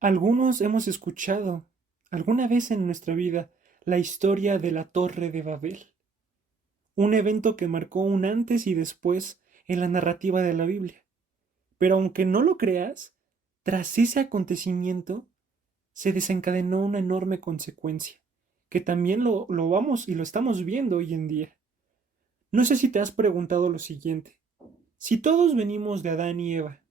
Algunos hemos escuchado alguna vez en nuestra vida la historia de la Torre de Babel, un evento que marcó un antes y después en la narrativa de la Biblia. Pero aunque no lo creas, tras ese acontecimiento se desencadenó una enorme consecuencia, que también lo vamos y lo estamos viendo hoy en día. No sé si te has preguntado lo siguiente: si todos venimos de Adán y Eva,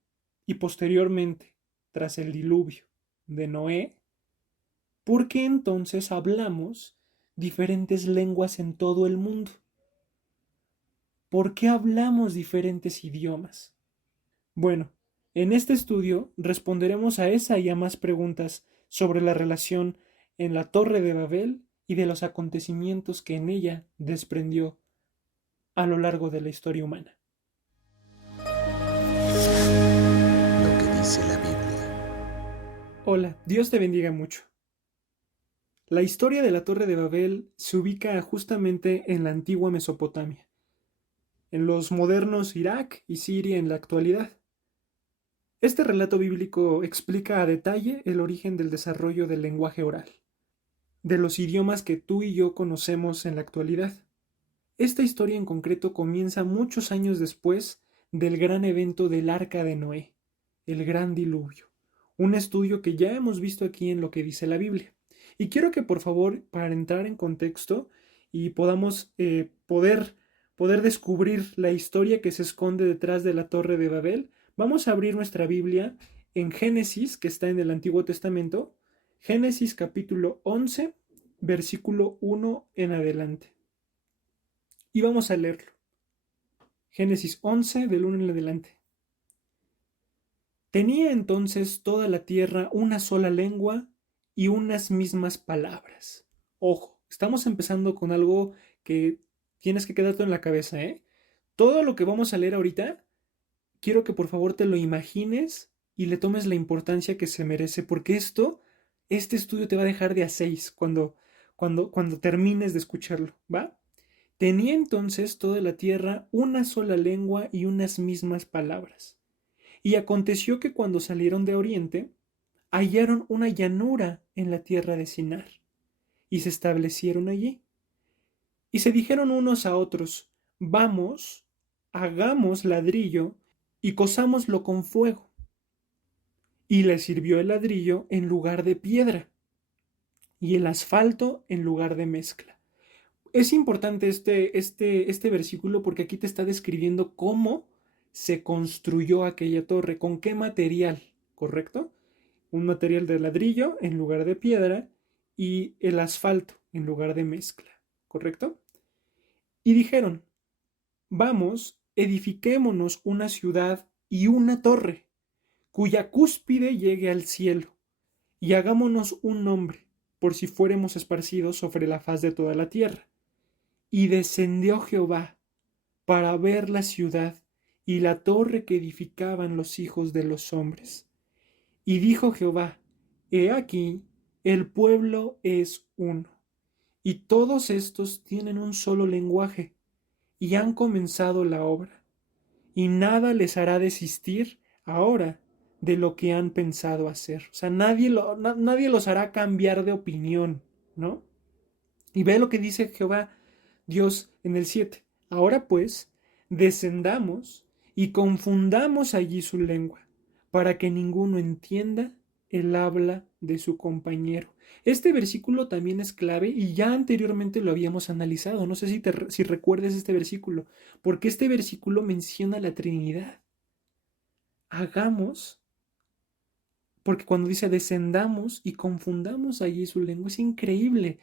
y posteriormente, tras el diluvio de Noé, ¿por qué entonces hablamos diferentes lenguas en todo el mundo? ¿Por qué hablamos diferentes idiomas? Bueno, en este estudio responderemos a esa y a más preguntas sobre la relación en la Torre de Babel y de los acontecimientos que en ella desprendió a lo largo de la historia humana. Lo que dice la Biblia. Hola, Dios te bendiga mucho. La historia de la Torre de Babel se ubica justamente en la antigua Mesopotamia, en los modernos Irak y Siria en la actualidad. Este relato bíblico explica a detalle el origen del desarrollo del lenguaje oral, de los idiomas que tú y yo conocemos en la actualidad. Esta historia en concreto comienza muchos años después del gran evento del Arca de Noé, el gran diluvio, un estudio que ya hemos visto aquí en lo que dice la Biblia. Y quiero que por favor, para entrar en contexto y podamos poder descubrir la historia que se esconde detrás de la Torre de Babel, vamos a abrir nuestra Biblia en Génesis, que está en el Antiguo Testamento, Génesis capítulo 11, versículo 1 en adelante. Y vamos a leerlo. Génesis 11, del 1 en adelante. Tenía entonces toda la tierra una sola lengua y unas mismas palabras. Ojo, estamos empezando con algo que tienes que quedarte en la cabeza, ¿eh? Todo lo que vamos a leer ahorita, quiero que por favor te lo imagines y le tomes la importancia que se merece, porque este estudio te va a dejar de a 6 cuando termines de escucharlo, ¿va? Tenía entonces toda la tierra una sola lengua y unas mismas palabras. Y aconteció que cuando salieron de oriente, hallaron una llanura en la tierra de Sinar, y se establecieron allí. Y se dijeron unos a otros: vamos, hagamos ladrillo y cosámoslo con fuego. Y les sirvió el ladrillo en lugar de piedra, y el asfalto en lugar de mezcla. Es importante este versículo porque aquí te está describiendo cómo se construyó aquella torre, con qué material, ¿correcto? Un material de ladrillo en lugar de piedra y el asfalto en lugar de mezcla, ¿correcto? Y dijeron: vamos, edifiquémonos una ciudad y una torre, cuya cúspide llegue al cielo, y hagámonos un nombre, por si fuéremos esparcidos sobre la faz de toda la tierra. Y descendió Jehová para ver la ciudad y la torre que edificaban los hijos de los hombres. Y dijo Jehová: he aquí, el pueblo es uno, y todos estos tienen un solo lenguaje, y han comenzado la obra, y nada les hará desistir ahora de lo que han pensado hacer. O sea, nadie los hará cambiar de opinión, ¿no? Y ve lo que dice Jehová Dios en el 7. Ahora pues, descendamos y confundamos allí su lengua, para que ninguno entienda el habla de su compañero. Este versículo también es clave y ya anteriormente lo habíamos analizado. No sé si recuerdes este versículo, porque este versículo menciona la Trinidad. Hagamos, porque cuando dice descendamos y confundamos allí su lengua, es increíble.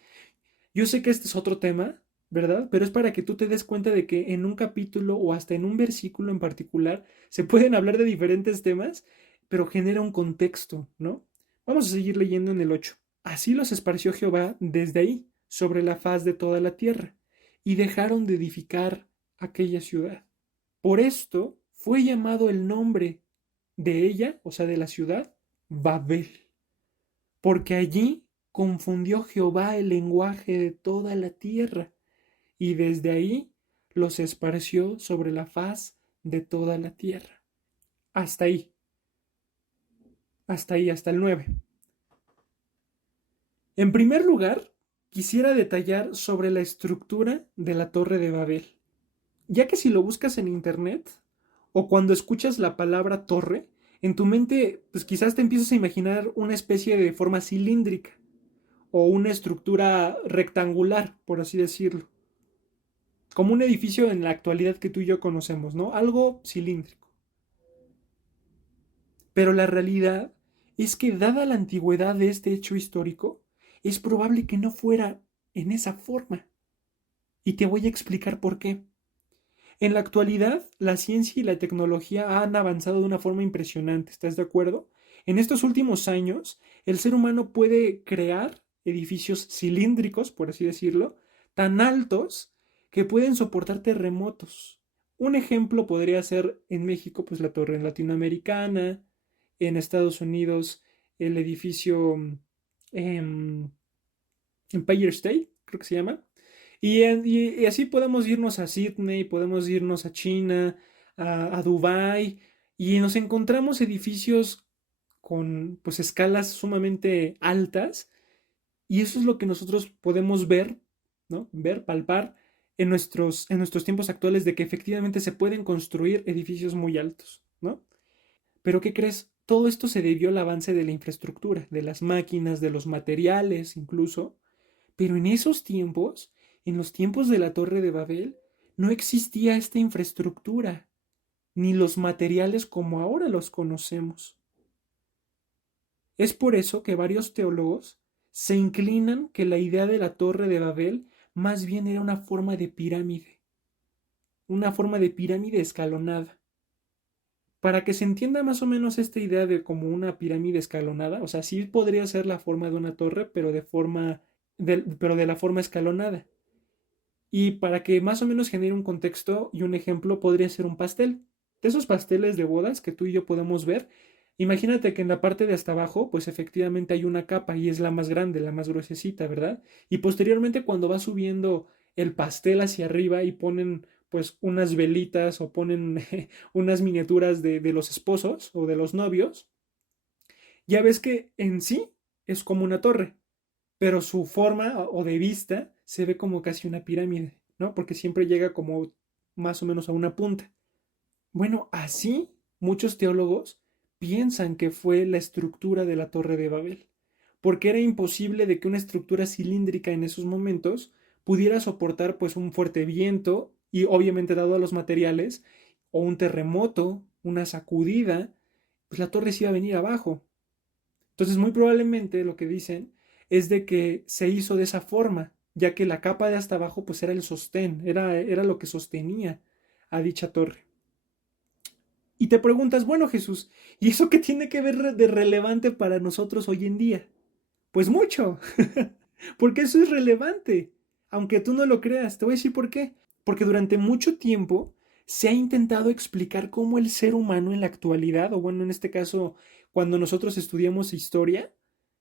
Yo sé que este es otro tema, ¿verdad? Pero es para que tú te des cuenta de que en un capítulo o hasta en un versículo en particular se pueden hablar de diferentes temas, pero genera un contexto, ¿no? Vamos a seguir leyendo en el 8. Así los esparció Jehová desde ahí, sobre la faz de toda la tierra, y dejaron de edificar aquella ciudad. Por esto fue llamado el nombre de ella, o sea, de la ciudad, Babel, porque allí confundió Jehová el lenguaje de toda la tierra, y desde ahí los esparció sobre la faz de toda la tierra. Hasta ahí, hasta ahí, hasta el 9. En primer lugar, quisiera detallar sobre la estructura de la Torre de Babel, ya que si lo buscas en internet o cuando escuchas la palabra torre, en tu mente pues quizás te empiezas a imaginar una especie de forma cilíndrica o una estructura rectangular, por así decirlo, como un edificio en la actualidad que tú y yo conocemos, ¿no? Algo cilíndrico. Pero la realidad es que dada la antigüedad de este hecho histórico, es probable que no fuera en esa forma. Y te voy a explicar por qué. En la actualidad, la ciencia y la tecnología han avanzado de una forma impresionante, ¿estás de acuerdo? En estos últimos años, el ser humano puede crear edificios cilíndricos, por así decirlo, tan altos que pueden soportar terremotos. Un ejemplo podría ser en México, pues la torre latinoamericana, en Estados Unidos, el edificio em, Empire State, creo que se llama. Y así podemos irnos a Sydney, podemos irnos a China, a Dubái, y nos encontramos edificios con pues escalas sumamente altas, y eso es lo que nosotros podemos ver, ¿no? Ver, palpar en nuestros tiempos actuales de que efectivamente se pueden construir edificios muy altos, ¿no? Pero ¿qué crees? Todo esto se debió al avance de la infraestructura, de las máquinas, de los materiales incluso. Pero en esos tiempos, en los tiempos de la Torre de Babel, no existía esta infraestructura, ni los materiales como ahora los conocemos. Es por eso que varios teólogos se inclinan que la idea de la Torre de Babel más bien era una forma de pirámide escalonada. Para que se entienda más o menos esta idea de como una pirámide escalonada, o sea, sí podría ser la forma de una torre, pero pero de la forma escalonada. Y para que más o menos genere un contexto y un ejemplo, podría ser un pastel. De esos pasteles de bodas que tú y yo podemos ver, imagínate que en la parte de hasta abajo, pues efectivamente hay una capa y es la más grande, la más gruesecita, ¿verdad? Y posteriormente cuando va subiendo el pastel hacia arriba y ponen pues unas velitas o ponen unas miniaturas de los esposos o de los novios, ya ves que en sí es como una torre, pero su forma o de vista se ve como casi una pirámide, ¿no? Porque siempre llega como más o menos a una punta. Bueno, así muchos teólogos piensan que fue la estructura de la Torre de Babel, porque era imposible de que una estructura cilíndrica en esos momentos pudiera soportar pues un fuerte viento y obviamente dado a los materiales o un terremoto, una sacudida, pues la torre se iba a venir abajo. Entonces, muy probablemente lo que dicen es de que se hizo de esa forma, ya que la capa de hasta abajo pues era el sostén, era lo que sostenía a dicha torre. Y te preguntas, bueno Jesús, ¿y eso qué tiene que ver de relevante para nosotros hoy en día? Pues mucho, porque eso es relevante, aunque tú no lo creas. Te voy a decir por qué. Porque durante mucho tiempo se ha intentado explicar cómo el ser humano en la actualidad, o bueno, en este caso, cuando nosotros estudiamos historia,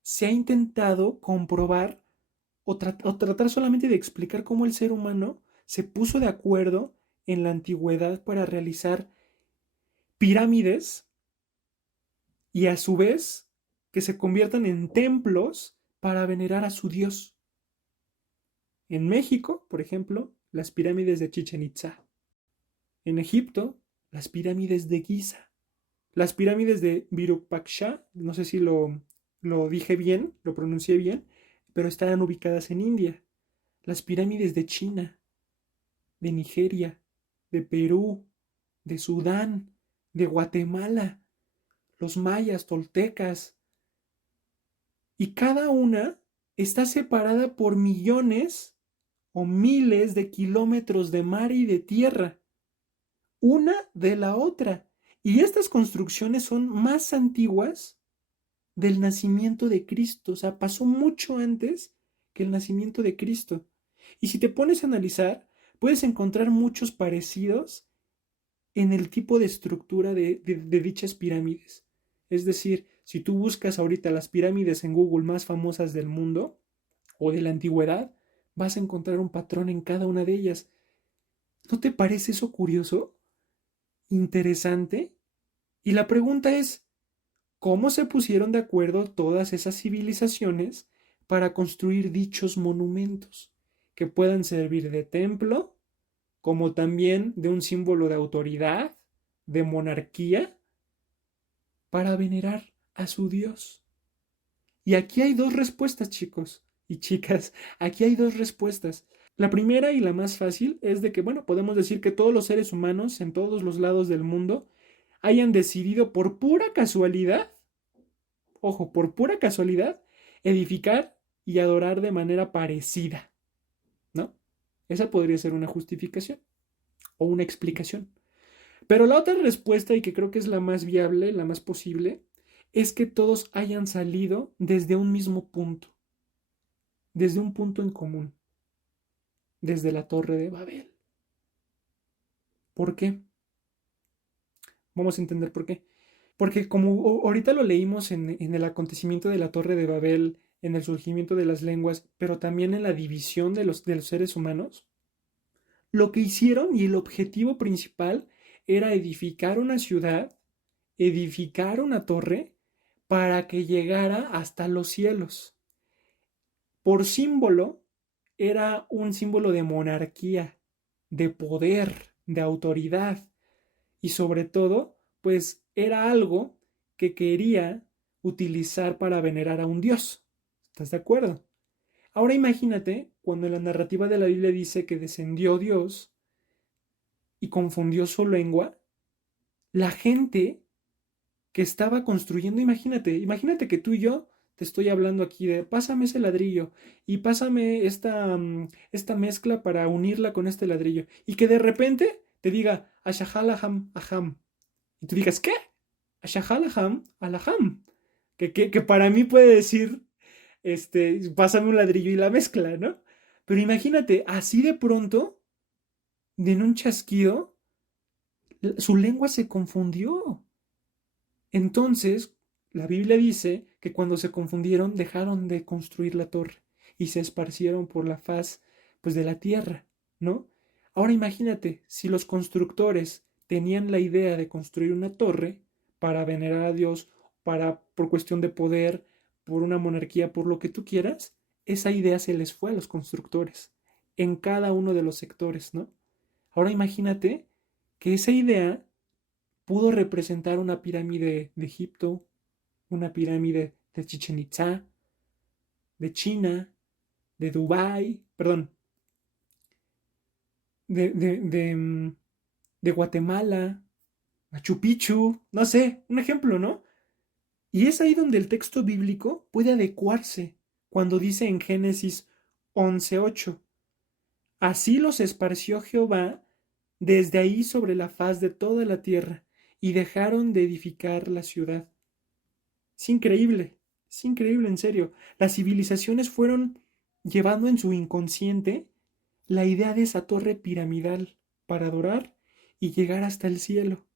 se ha intentado comprobar o tratar solamente de explicar cómo el ser humano se puso de acuerdo en la antigüedad para realizar pirámides y a su vez que se conviertan en templos para venerar a su dios. En México, por ejemplo, las pirámides de Chichen Itza. En Egipto, las pirámides de Giza. Las pirámides de Virupaksha, no sé si lo dije bien, lo pronuncié bien, pero están ubicadas en India. Las pirámides de China, de Nigeria, de Perú, de Sudán, de Guatemala, los mayas, toltecas, y cada una está separada por millones o miles de kilómetros de mar y de tierra, una de la otra. Y estas construcciones son más antiguas del nacimiento de Cristo, o sea, pasó mucho antes que el nacimiento de Cristo. Y si te pones a analizar, puedes encontrar muchos parecidos en el tipo de estructura de dichas pirámides. Es decir, si tú buscas ahorita las pirámides en Google más famosas del mundo o de la antigüedad, vas a encontrar un patrón en cada una de ellas. ¿No te parece eso curioso? ¿Interesante? Y la pregunta es, ¿cómo se pusieron de acuerdo todas esas civilizaciones para construir dichos monumentos, que puedan servir de templo, como también de un símbolo de autoridad, de monarquía, para venerar a su Dios. Y aquí hay dos respuestas, chicos y chicas. Aquí hay dos respuestas. La primera y la más fácil es de que, bueno, podemos decir que todos los seres humanos en todos los lados del mundo hayan decidido por pura casualidad, ojo, por pura casualidad, edificar y adorar de manera parecida, ¿no? Esa podría ser una justificación o una explicación. Pero la otra respuesta, y que creo que es la más viable, la más posible, es que todos hayan salido desde un mismo punto, desde un punto en común, desde la Torre de Babel. ¿Por qué? Vamos a entender por qué. Porque como ahorita lo leímos en el acontecimiento de la Torre de Babel, en el surgimiento de las lenguas, pero también en la división de los seres humanos, lo que hicieron y el objetivo principal era edificar una ciudad, edificar una torre para que llegara hasta los cielos. Por símbolo, era un símbolo de monarquía, de poder, de autoridad y sobre todo, pues era algo que quería utilizar para venerar a un dios. ¿Estás de acuerdo? Ahora imagínate cuando en la narrativa de la Biblia dice que descendió Dios y confundió su lengua, la gente que estaba construyendo, imagínate que tú y yo te estoy hablando aquí de pásame ese ladrillo y pásame esta mezcla para unirla con este ladrillo y que de repente te diga Ashahalaham Aham y tú digas ¿qué? Ashahalaham Alaham que para mí puede decir pásame un ladrillo y la mezcla, ¿no? Pero imagínate, así de pronto, en un chasquido, su lengua se confundió. Entonces, la Biblia dice que cuando se confundieron dejaron de construir la torre y se esparcieron por la faz, pues, de la tierra, ¿no? Ahora imagínate, si los constructores tenían la idea de construir una torre para venerar a Dios, por cuestión de poder, por una monarquía, por lo que tú quieras, esa idea se les fue a los constructores en cada uno de los sectores, ¿no? Ahora imagínate que esa idea pudo representar una pirámide de Egipto, una pirámide de Chichen Itza, de China, de Dubái, perdón, de, de, de, mm, de Guatemala, Machu Picchu, no sé, un ejemplo, ¿no? Y es ahí donde el texto bíblico puede adecuarse cuando dice en Génesis 11:8, así los esparció Jehová desde ahí sobre la faz de toda la tierra y dejaron de edificar la ciudad. Es increíble en serio. Las civilizaciones fueron llevando en su inconsciente la idea de esa torre piramidal para adorar y llegar hasta el cielo.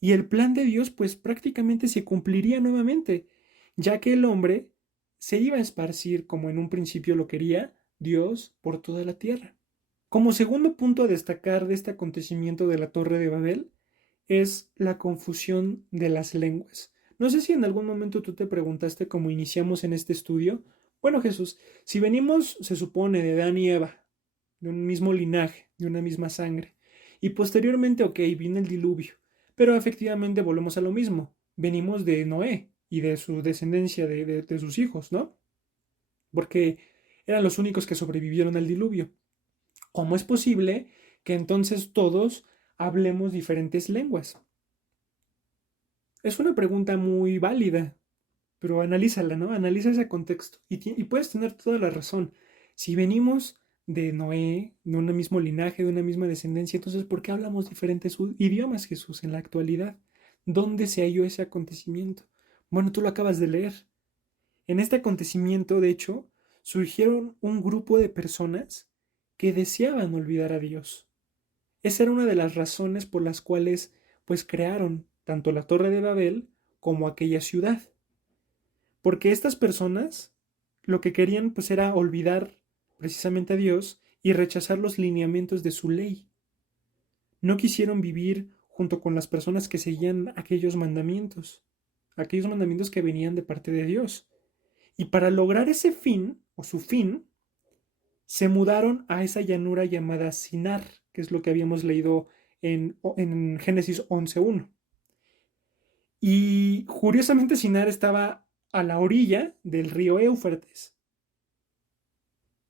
Y el plan de Dios pues prácticamente se cumpliría nuevamente, ya que el hombre se iba a esparcir como en un principio lo quería Dios por toda la tierra. Como segundo punto a destacar de este acontecimiento de la Torre de Babel es la confusión de las lenguas. No sé si en algún momento tú te preguntaste cómo iniciamos en este estudio. Bueno, Jesús, si venimos, se supone, de Adán y Eva, de un mismo linaje, de una misma sangre, y posteriormente, ok, vino el diluvio, pero efectivamente volvemos a lo mismo. Venimos de Noé y de su descendencia, de sus hijos, ¿no? Porque eran los únicos que sobrevivieron al diluvio. ¿Cómo es posible que entonces todos hablemos diferentes lenguas? Es una pregunta muy válida, pero analízala, ¿no? Analiza ese contexto y puedes tener toda la razón. Si venimos de Noé, de un mismo linaje, de una misma descendencia, entonces ¿por qué hablamos diferentes idiomas, Jesús, en la actualidad? ¿Dónde se halló ese acontecimiento? Bueno, tú lo acabas de leer. En este acontecimiento, de hecho, surgieron un grupo de personas que deseaban olvidar a Dios. Esa era una de las razones por las cuales pues crearon tanto la Torre de Babel como aquella ciudad. Porque estas personas lo que querían pues era olvidar precisamente a Dios y rechazar los lineamientos de su ley. No quisieron vivir junto con las personas que seguían aquellos mandamientos que venían de parte de Dios. Y para lograr ese fin, o su fin, se mudaron a esa llanura llamada Sinar, que es lo que habíamos leído en Génesis 11:1. Y curiosamente Sinar estaba a la orilla del río Éufrates.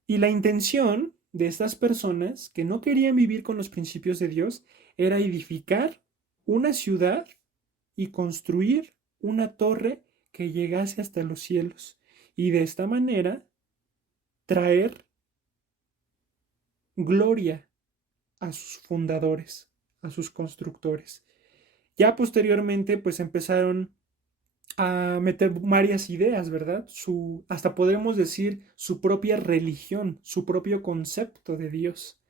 Y la intención de estas personas que no querían vivir con los principios de Dios era edificar una ciudad y construir una torre que llegase hasta los cielos. Y de esta manera traer gloria a sus fundadores, a sus constructores. Ya posteriormente, pues empezaron a meter varias ideas, ¿verdad? Hasta podremos decir su propia religión, su propio concepto de Dios.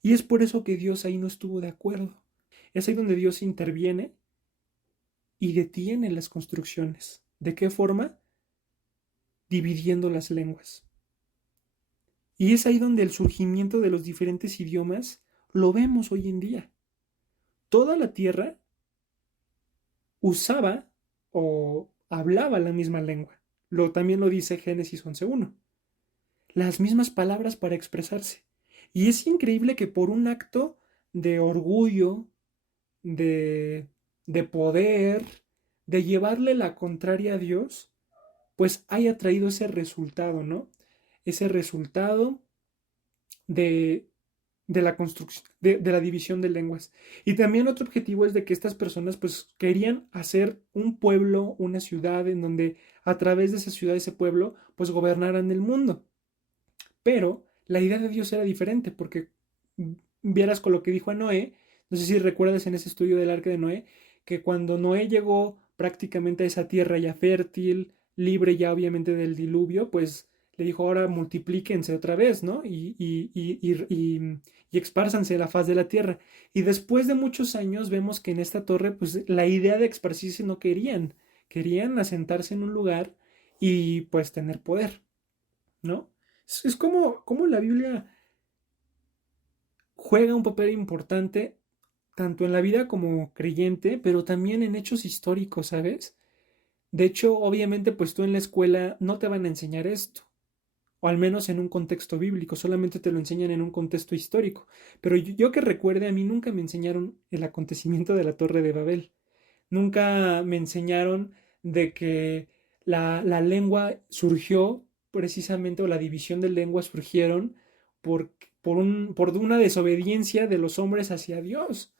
Y es por eso que Dios ahí no estuvo de acuerdo. Es ahí donde Dios interviene y detiene las construcciones. ¿De qué forma? Dividiendo las lenguas. Y es ahí donde el surgimiento de los diferentes idiomas lo vemos hoy en día. Toda la tierra usaba o hablaba la misma lengua. También lo dice Génesis 11:1. Las mismas palabras para expresarse. Y es increíble que por un acto de orgullo, de, de poder, de llevarle la contraria a Dios, pues haya traído ese resultado, ¿no? Ese resultado de, de la construcción, de la división de lenguas. Y también otro objetivo es de que estas personas pues querían hacer un pueblo, una ciudad en donde a través de esa ciudad, ese pueblo, pues gobernaran el mundo. Pero la idea de Dios era diferente porque vieras con lo que dijo a Noé, no sé si recuerdas en ese estudio del arca de Noé, que cuando Noé llegó prácticamente a esa tierra ya fértil, libre ya obviamente del diluvio, pues le dijo ahora multiplíquense otra vez, ¿no? Y expárzanse a la faz de la tierra. Y después de muchos años vemos que en esta torre, pues la idea de esparcirse no querían, querían asentarse en un lugar y pues tener poder, ¿no? Es como la Biblia juega un papel importante tanto en la vida como creyente, pero también en hechos históricos, ¿sabes? De hecho, obviamente, pues tú en la escuela no te van a enseñar esto, o al menos en un contexto bíblico, solamente te lo enseñan en un contexto histórico. Pero yo que recuerde, a mí nunca me enseñaron el acontecimiento de la Torre de Babel. Nunca me enseñaron de que la lengua surgió precisamente, o la división de lenguas surgieron por una desobediencia de los hombres hacia Dios,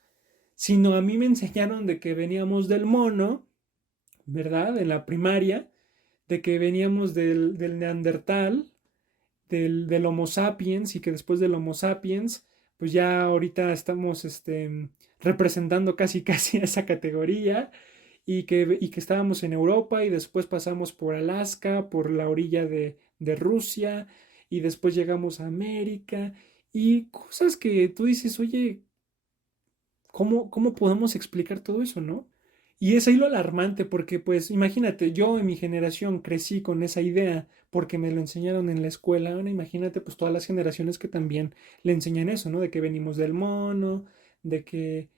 sino a mí me enseñaron de que veníamos del mono, ¿verdad? En la primaria, de que veníamos del neandertal, del Homo sapiens, y que después del Homo sapiens, pues ya ahorita estamos representando casi casi esa categoría, y que estábamos en Europa y después pasamos por Alaska, por la orilla de Rusia, y después llegamos a América, y cosas que tú dices, oye, ¿cómo podemos explicar todo eso, no? Y es ahí lo alarmante, porque pues imagínate, yo en mi generación crecí con esa idea porque me lo enseñaron en la escuela. Ahora imagínate pues todas las generaciones que también le enseñan eso, ¿no? De que venimos del mono, de que,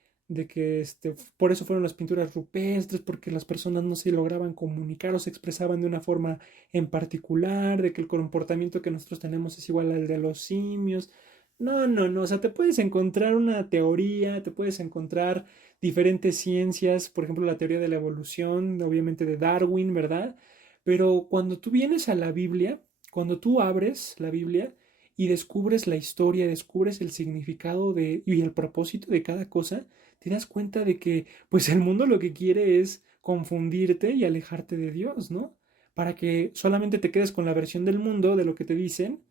por eso fueron las pinturas rupestres, porque las personas no se lograban comunicar o se expresaban de una forma en particular, de que el comportamiento que nosotros tenemos es igual al de los simios. No, no, no, o sea, te puedes encontrar una teoría, te puedes encontrar diferentes ciencias, por ejemplo, la teoría de la evolución, obviamente de Darwin, ¿verdad? Pero cuando tú vienes a la Biblia, cuando tú abres la Biblia y descubres la historia, descubres el significado y el propósito de cada cosa, te das cuenta de que, pues el mundo lo que quiere es confundirte y alejarte de Dios, ¿no? Para que solamente te quedes con la versión del mundo, de lo que te dicen,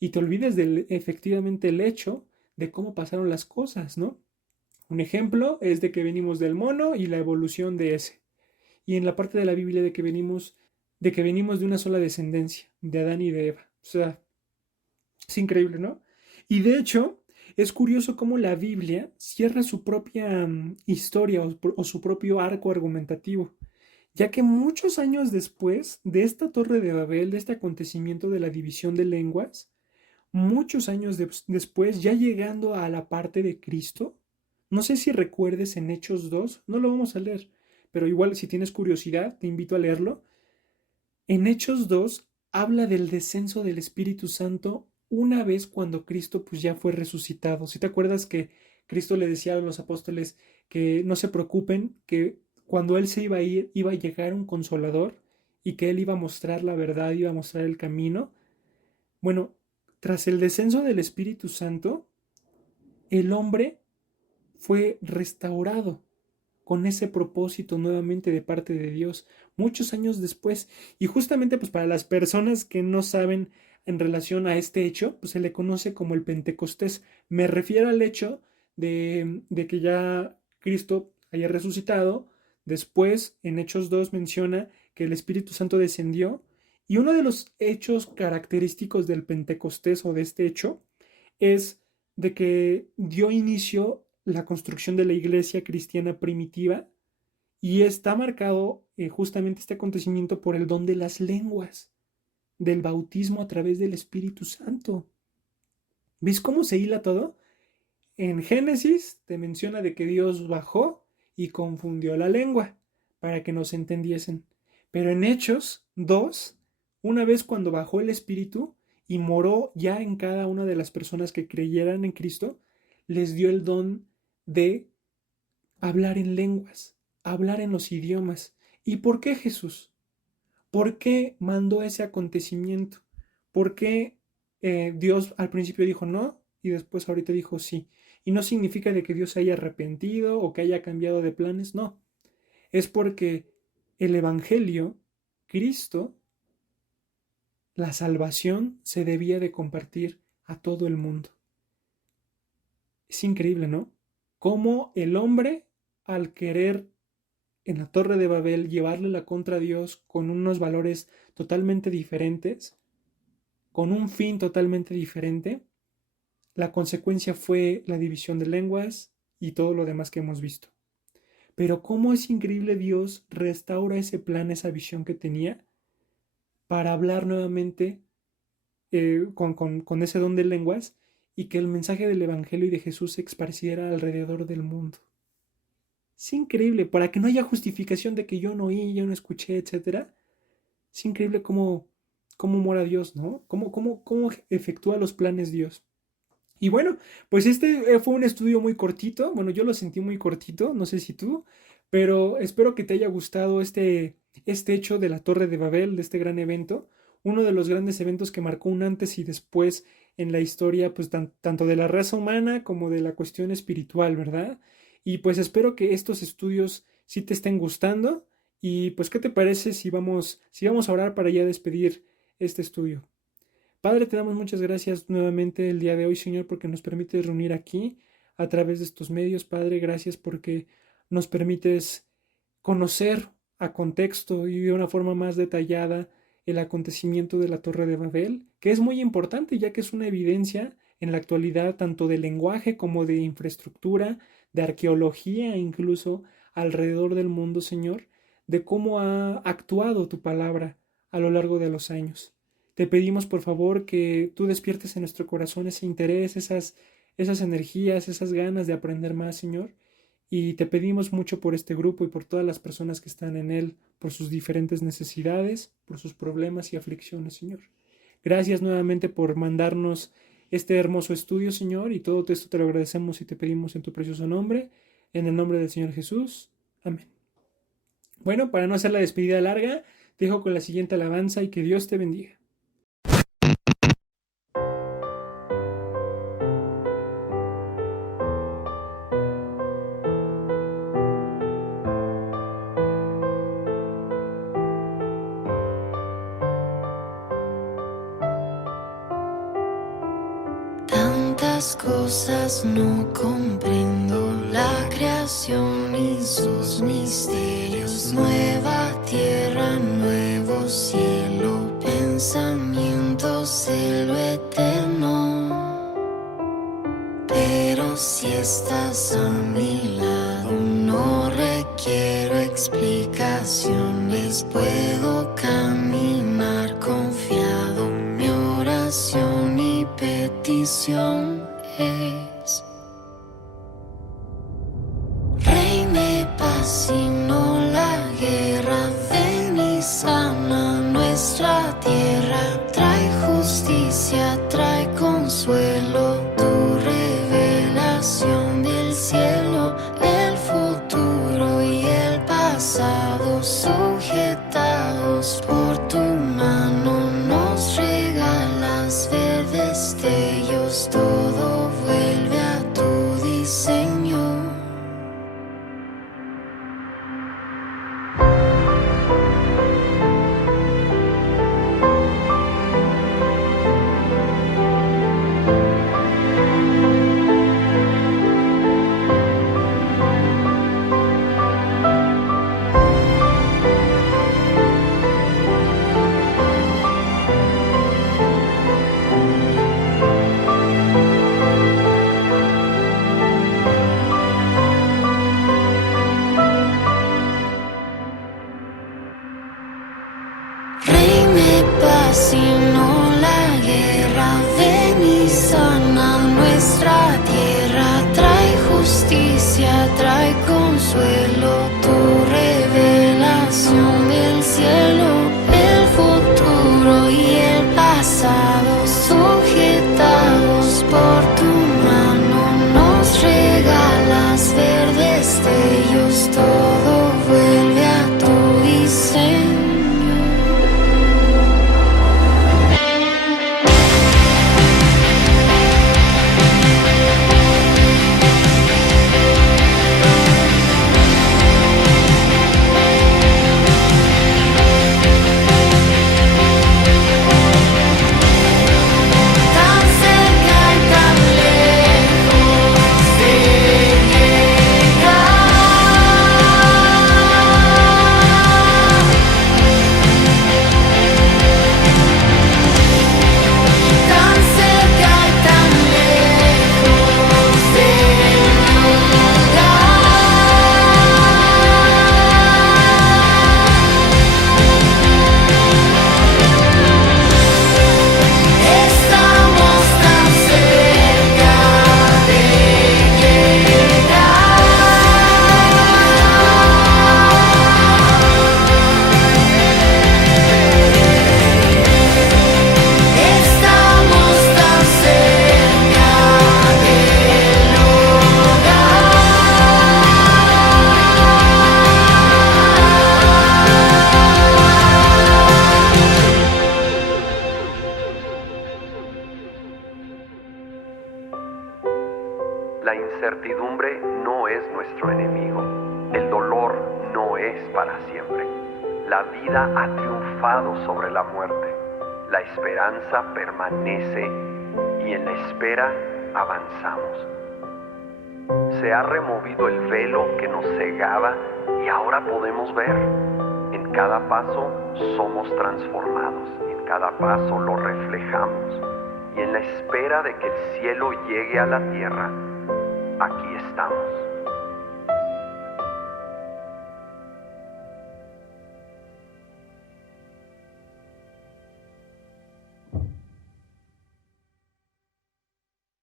y te olvides del efectivamente el hecho de cómo pasaron las cosas, ¿no? Un ejemplo es de que venimos del mono y la evolución de ese. Y en la parte de la Biblia de que venimos de una sola descendencia, de Adán y de Eva. O sea, es increíble, ¿no? Y de hecho, es curioso cómo la Biblia cierra su propia historia o su propio arco argumentativo, ya que muchos años después de esta Torre de Babel, de este acontecimiento de la división de lenguas, muchos años después, ya llegando a la parte de Cristo, no sé si recuerdes en Hechos 2, no lo vamos a leer, pero igual si tienes curiosidad, te invito a leerlo. En Hechos 2 habla del descenso del Espíritu Santo una vez cuando Cristo pues ya fue resucitado. Si te acuerdas que Cristo le decía a los apóstoles que no se preocupen, que cuando Él se iba a ir iba a llegar un consolador y que Él iba a mostrar la verdad, iba a mostrar el camino. Bueno, tras el descenso del Espíritu Santo, el hombre fue restaurado con ese propósito nuevamente de parte de Dios muchos años después. Y justamente pues para las personas que no saben en relación a este hecho, pues se le conoce como el Pentecostés. Me refiero al hecho de que ya Cristo haya resucitado. Después, en Hechos 2 menciona que el Espíritu Santo descendió. Y uno de los hechos característicos del Pentecostés o de este hecho es de que dio inicio la construcción de la iglesia cristiana primitiva y está marcado justamente este acontecimiento por el don de las lenguas, del bautismo a través del Espíritu Santo. ¿Ves cómo se hila todo? En Génesis te menciona de que Dios bajó y confundió la lengua para que nos entendiesen. Pero en Hechos 2, una vez cuando bajó el Espíritu y moró ya en cada una de las personas que creyeran en Cristo, les dio el don de hablar en lenguas, hablar en los idiomas. ¿Y por qué Jesús? ¿Por qué mandó ese acontecimiento? ¿Por qué Dios al principio dijo no y después ahorita dijo sí? Y no significa de que Dios se haya arrepentido o que haya cambiado de planes, no. Es porque el Evangelio, Cristo, la salvación se debía de compartir a todo el mundo. Es increíble, ¿no? Cómo el hombre, al querer en la Torre de Babel llevarle la contra a Dios con unos valores totalmente diferentes, con un fin totalmente diferente, la consecuencia fue la división de lenguas y todo lo demás que hemos visto. Pero cómo es increíble Dios restaura ese plan, esa visión que tenía para hablar nuevamente con ese don de lenguas y que el mensaje del Evangelio y de Jesús se esparciera alrededor del mundo. Es increíble, para que no haya justificación de que yo no oí, yo no escuché, etcétera. Es increíble cómo mora Dios, ¿no? Cómo efectúa los planes Dios. Y bueno, pues este fue un estudio muy cortito. Bueno, yo lo sentí muy cortito, no sé si tú, pero espero que te haya gustado este hecho de la Torre de Babel, de este gran evento. Uno de los grandes eventos que marcó un antes y después en la historia, pues tanto de la raza humana como de la cuestión espiritual, ¿verdad? Y pues espero que estos estudios sí te estén gustando. Y pues, ¿qué te parece si vamos a orar para ya despedir este estudio? Padre, te damos muchas gracias nuevamente el día de hoy, Señor, porque nos permites reunir aquí a través de estos medios. Padre, gracias porque nos permites conocer a contexto y de una forma más detallada el acontecimiento de la Torre de Babel, que es muy importante ya que es una evidencia en la actualidad tanto de lenguaje como de infraestructura, de arqueología incluso alrededor del mundo, Señor, de cómo ha actuado tu palabra a lo largo de los años. Te pedimos por favor que tú despiertes en nuestro corazón ese interés, esas energías, esas ganas de aprender más, Señor. Y te pedimos mucho por este grupo y por todas las personas que están en él, por sus diferentes necesidades, por sus problemas y aflicciones, Señor. Gracias nuevamente por mandarnos este hermoso estudio, Señor, y todo esto te lo agradecemos y te pedimos en tu precioso nombre, en el nombre del Señor Jesús. Amén. Bueno, para no hacer la despedida larga, te dejo con la siguiente alabanza y que Dios te bendiga. Tantas cosas no comprendo, la creación y sus misterios, nueva tierra, nuevo cielo, pensamientos de lo eterno. Pero si estás a mi lado, no requiero explicaciones, puedo caminar confiado, mi oración y petición es: reine paz y no la guerra, ven y sana nuestra sino la guerra. Ven y sana nuestra tierra, trae justicia, trae consuelo, tu revelación del cielo, el futuro y el pasado, sujetados por tu mano, nos regalas verdes destellos, todo vuelve a tu diseño. Tan cerca y tan lejos de llegar. Tan cerca y tan lejos del Estamos tan cerca de llegar. Estamos tan cerca del La incertidumbre no es nuestro enemigo. El dolor no es para siempre. La vida ha triunfado sobre la muerte. La esperanza permanece y en la espera avanzamos. Se ha removido el velo que nos cegaba y ahora podemos ver. En cada paso somos transformados, en cada paso lo reflejamos. Y en la espera de que el cielo llegue a la tierra, aquí estamos.